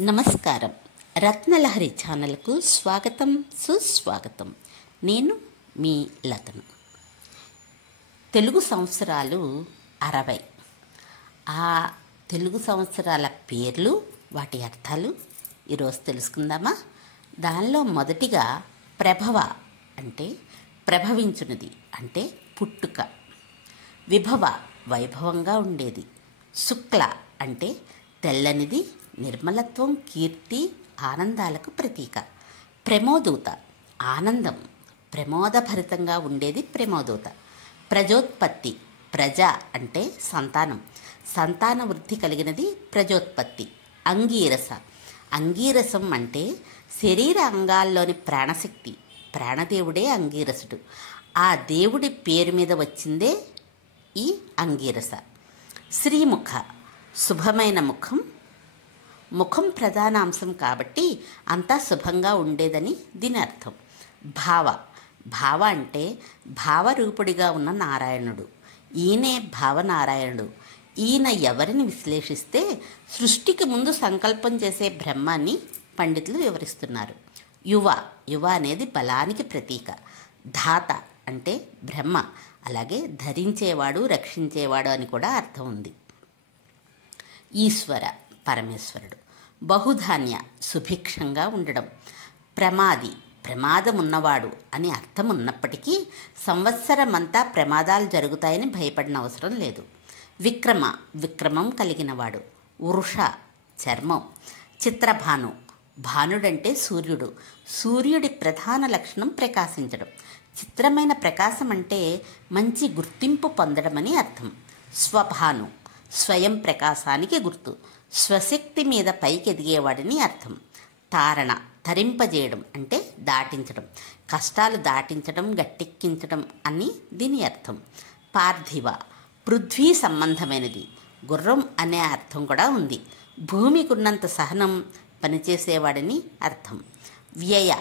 నమస్కారం. రత్నలహరి ఛానల్కు స్వాగతం, సుస్వాగతం. నేను మీ లతను. తెలుగు సంవత్సరాలు 60. ఆ తెలుగు సంవత్సరాల పేర్లు, వాటి అర్థాలు ఈరోజు తెలుసుకుందామా? దానిలో మొదటిగా ప్రభవ అంటే ప్రభవించున్నది, అంటే పుట్టుక. విభవ వైభవంగా ఉండేది. శుక్ల అంటే తెల్లనిది, నిర్మలత్వం, కీర్తి, ఆనందాలకు ప్రతీక. ప్రమోదూత ఆనందం, ప్రమోదభరితంగా ఉండేది ప్రమోదూత. ప్రజోత్పత్తి ప్రజ అంటే సంతానం, సంతాన వృద్ధి కలిగినది ప్రజోత్పత్తి. అంగీరస అంగీరసం అంటే శరీర అంగాల్లోని ప్రాణశక్తి, ప్రాణదేవుడే అంగీరసుడు. ఆ దేవుడి పేరు మీద వచ్చిందే ఈ అంగీరస. శ్రీముఖ శుభమైన ముఖం, ముఖం ప్రధాన అంశం కాబట్టి అంతా శుభంగా ఉండేదని దీని అర్థం. భావ భావ అంటే భావరూపుడిగా ఉన్న నారాయణుడు. ఈయనే భావనారాయణుడు. ఈయన ఎవరిని విశ్లేషిస్తే సృష్టికి ముందు సంకల్పం చేసే బ్రహ్మాన్ని పండితులు వివరిస్తున్నారు. యువ యువ అనేది బలానికి ప్రతీక. ధాత అంటే బ్రహ్మ, అలాగే ధరించేవాడు, రక్షించేవాడు అని కూడా అర్థం ఉంది. ఈశ్వర పరమేశ్వరుడు. బహుధాన్య సుభిక్షంగా ఉండడం. ప్రమాది ప్రమాదం ఉన్నవాడు అని అర్థం ఉన్నప్పటికీ సంవత్సరమంతా ప్రమాదాలు జరుగుతాయని భయపడిన అవసరం లేదు. విక్రమ విక్రమం కలిగినవాడు. వృష చర్మం. చిత్రభాను భానుడంటే సూర్యుడు. సూర్యుడి ప్రధాన లక్షణం ప్రకాశించడం. చిత్రమైన ప్రకాశం అంటే మంచి గుర్తింపు పొందడమని అర్థం. స్వభాను స్వయం ప్రకాశానికి గుర్తు. స్వశక్తి మీద పైకి ఎదిగేవాడిని అర్థం. తారణ తరింపజేయడం అంటే దాటించడం, కష్టాలు దాటించడం, గట్టెక్కించడం అని దీని అర్థం. పార్థివ పృథ్వీ సంబంధమైనది. గుర్రం అనే అర్థం కూడా ఉంది. భూమికి ఉన్నంత సహనం పనిచేసేవాడిని అర్థం. వ్యయ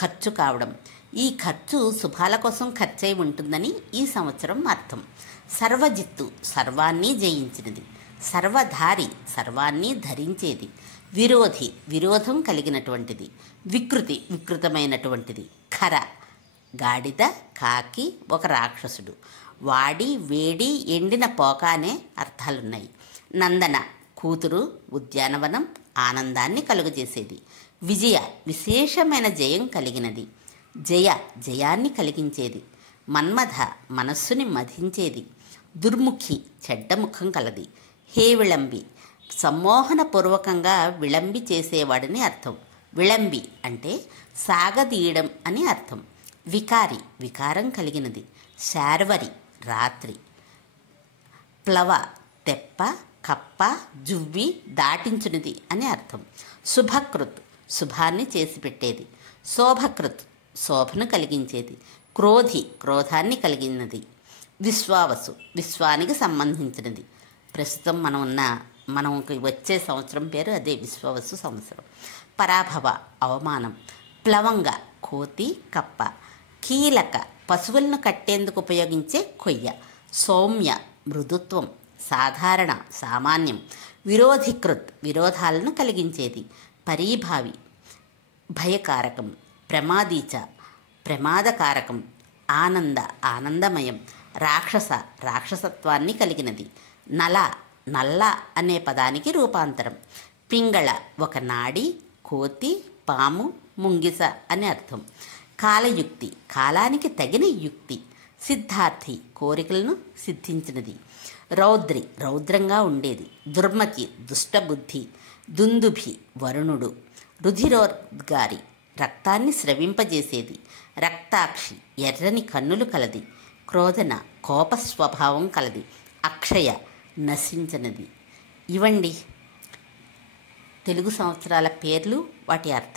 ఖర్చు కావడం. ఈ ఖర్చు శుభాల కోసం ఖర్చయి ఉంటుందని ఈ సంవత్సరం అర్థం. సర్వజిత్తు సర్వాన్ని జయించినది. సర్వధారి సర్వాన్ని ధరించేది. విరోధి విరోధం కలిగినటువంటిది. వికృతి వికృతమైనటువంటిది. ఖర గాడిద, కాకి, ఒక రాక్షసుడు. వాడి, వేడి, ఎండిన పోక అనే అర్థాలున్నాయి. నందన కూతురు, ఉద్యానవనం, ఆనందాన్ని కలుగజేసేది. విజయ విశేషమైన జయం కలిగినది. జయ జయాన్ని కలిగించేది. మన్మథ మనస్సుని మధించేది. దుర్ముఖి చెడ్డ ముఖం కలది. హే విళంబి సమ్మోహనపూర్వకంగా విళంబి చేసేవాడిని అర్థం. విళంబి అంటే సాగదీయడం అని అర్థం. వికారి వికారం కలిగినది. శార్వరి రాత్రి. ప్లవ తెప్ప, కప్ప, జువ్వి, దాటించునిది అని అర్థం. శుభకృత్ శుభాన్ని చేసి పెట్టేది. శోభకృత్ శోభను కలిగించేది. క్రోధి క్రోధాన్ని కలిగినది. విశ్వావసు విశ్వానికి సంబంధించినది. ప్రస్తుతం మనకి వచ్చే సంవత్సరం పేరు అదే విశ్వావసు సంవత్సరం. పరాభవ అవమానం. ప్లవంగ కోతి, కప్ప. కీలక పశువులను కట్టేందుకు ఉపయోగించే కొయ్య. సౌమ్య మృదుత్వం, సాధారణ, సామాన్యం. విరోధికృత్ విరోధాలను కలిగించేది. పరీభావి భయకారకం. ప్రమాదీచ ప్రమాదకారకం. ఆనంద ఆనందమయం. రాక్షస రాక్షసత్వాన్ని కలిగినది. నల నల్ల అనే పదానికి రూపాంతరం. పింగళ ఒక నాడి, కోతి, పాము, ముంగిస అని అర్థం. కాలయుక్తి కాలానికి తగిన యుక్తి. సిద్ధార్థి కోరికలను సిద్ధించినది. రౌద్రి రౌద్రంగా ఉండేది. దుర్మతి దుష్టబుద్ధి. దుందుభి వరుణుడు. రుధిరోద్గారి రక్తాన్ని స్రవింపజేసేది. రక్తాక్షి ఎర్రని కన్నులు కలది. క్రోధన కోపస్వభావం కలది. అక్షయ నశించనిది. ఇవండి తెలుగు సంవత్సరాల పేర్లు, వాటి అర్థం.